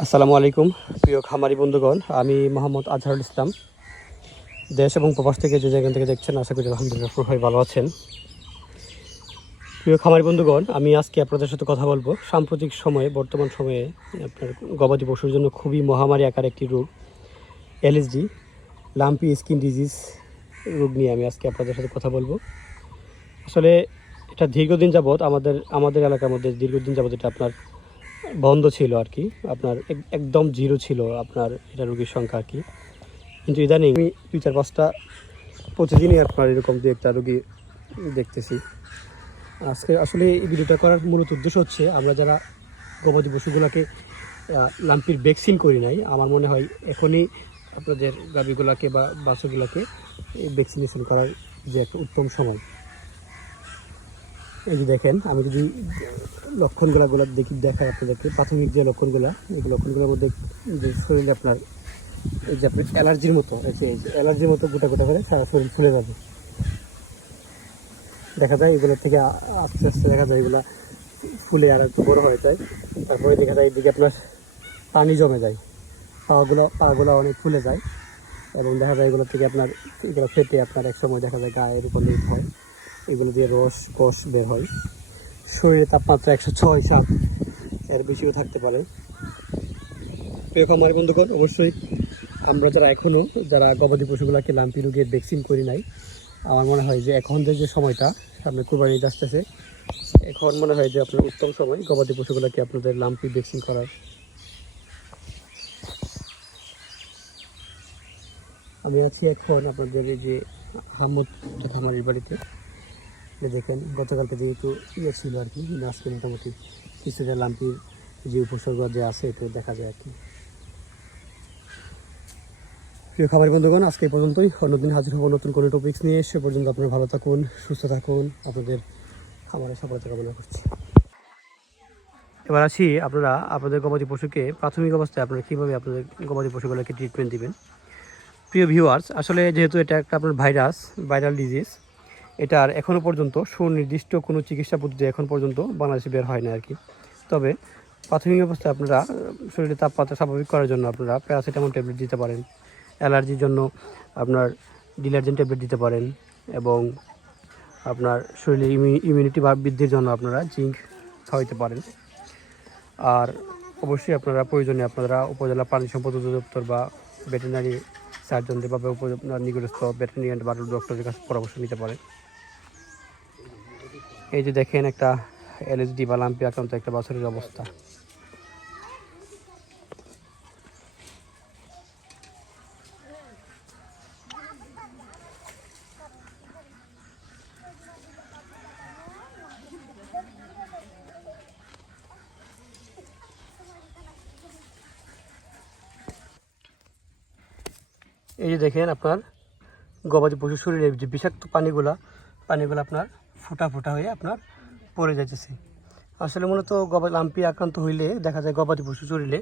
আসসালামু আলাইকুম, প্রিয় খামারি বন্ধুগণ। আমি মোহাম্মদ আজহারুল ইসলাম। দেশ এবং প্রবাস থেকে যে জায়গা থেকে দেখছেন, আশা করি আলহামদুলিল্লাহ সবাই ভালো আছেন। প্রিয় খামারি বন্ধুগণ, আমি আজকে আপনাদের সাথে কথা বলব। সাম্প্রতিক সময়ে, বর্তমান সময়ে আপনার গবাদি পশুর জন্য খুবই মহামারী আকার একটি রোগ, এলএসডি, লাম্পি স্কিন ডিজিজ রোগ নিয়ে আমি আজকে আপনাদের সাথে কথা বলব। আসলে এটা দীর্ঘদিন যাবৎ আমাদের আমাদের এলাকার মধ্যে দীর্ঘদিন যাবৎ এটা আপনার বন্ধ ছিল আর কি। আপনার এক- একদম জিরো ছিল আপনার এটা রোগীর সংখ্যা আর কি। কিন্তু ইদানিং আমি দুই চার পাঁচটা প্রতিদিনই আপনার এরকম দু একটা রোগী দেখতেছি। আজকে আসলে এই ভিডিওটা করার মূলত উদ্দেশ্য হচ্ছে, আমরা যারা গবাদি পশুগুলোকে লাম্পির ভ্যাকসিন করি নাই, আমার মনে হয় এখনই আপনাদের গাভীগুলোকে বা বাছুরগুলোকে ভ্যাকসিনেশন করার যে একটা উত্তম সময়। এই যে দেখেন, আমি যদি লক্ষণগুলো গুলো দেখি, দেখাই আপনাদেরকে। প্রাথমিক যে লক্ষণগুলো, এই লক্ষণগুলোর মধ্যে যে শরীরে আপনার, এই যে আপনার অ্যালার্জির মতো, এই যে অ্যালার্জির মতো গোটা গোটা করে সারা শরীর ফুলে যাবে। দেখা যায় এগুলোর থেকে আস্তে আস্তে দেখা যায় এগুলা ফুলে আর একটু বড় হয়ে যায়। তারপরে দেখা যায় এদিকে আপনার পানি জমে যায়। পাগুলো পাগুলো অনেক ফুলে যায়। এবং দেখা যায় এগুলো থেকে আপনার, এগুলো ফেটে আপনার এক সময় দেখা যায় উপর লেপ হয়। এগুলো দিয়ে রস কষ বের হয়। শরীরে তাপমাত্রা একশো ছয় সাত, এর বেশিও থাকতে পারে। প্রিয় খামারি বন্ধুগণ, অবশ্যই আমরা যারা এখনও যারা গবাদি পশুগুলোকে লাম্পি রোগের ভ্যাকসিন করি নাই, আমার মনে হয় যে এখন যে সময়টা, সামনে কুরবানি আসতেছে, এখন মনে হয় যে আপনার উত্তম সময় গবাদি পশুগুলোকে আপনাদের লাম্পি ভ্যাকসিন করার। আমি আছি এখন আপনাদের এই যে আহমদ খামারির বাড়িতে। এই দেখেন, গতকালকে যেহেতু ইয়ে ছিল আর কি আজকে মোটামুটি কিছুটা লাম্পির যে উপসর্গ যে আছে এটা দেখা যায় আর কি। প্রিয় খাবার বন্ধুগণ, আজকে এই পর্যন্তই। অন্যদিন হাজির হব নতুন কোনো টপিক্স নিয়ে। সে পর্যন্ত আপনারা ভালো থাকুন, সুস্থ থাকুন। আপনাদের খাবারের সফলতা কামনা করছি। এবার আসি আপনারা, আপনাদের গবাদি পশুকে প্রাথমিক অবস্থায় আপনারা কীভাবে আপনাদের গবাদি পশুগুলোকে ট্রিটমেন্ট দিবেন? প্রিয় ভিউয়ার্স আসলে যেহেতু এটা একটা আপনার ভাইরাস ভাইরাল ডিজিজ এটার এখনও পর্যন্ত সুনির্দিষ্ট কোনো চিকিৎসা পদ্ধতি এখন পর্যন্ত বাংলাদেশে বের হয় না আর কি। তবে প্রাথমিক অবস্থায় আপনারা আহ, শরীরে তাপমাত্রা স্বাভাবিক করার জন্য আপনারা প্যারাসিটামল ট্যাবলেট দিতে পারেন। অ্যালার্জির জন্য আপনার ডিলার্জেন্ট ট্যাবলেট দিতে পারেন এবং আপনার শরীরে ইমিউনিটি বৃদ্ধির জন্য আপনারা জিঙ্ক খাওয়াইতে পারেন। আর অবশ্যই আপনারা প্রয়োজনে আপনারা উপজেলা প্রাণী সম্পদ অধিদপ্তর বা ভেটেরিনারি সার্জনদের বা নিকটস্থ ভেটেরিনারি বা ডক্টরের কাছে পরামর্শ নিতে পারে। এই যে দেখেন একটা এলএসডি বা লাম্পি আক্রান্ত একটা বাছরের অবস্থা। এই যে দেখেন আপনার গবাদি পশু শরীরে যে বিষাক্ত পানিগুলা, পানিগুলো আপনার ফুটা ফুটা হয়ে আপনার পড়ে যাইতেছে। আসলে মূলত গবা লাম্পি আক্রান্ত হইলে দেখা যায় গবাদি পশু শরীরে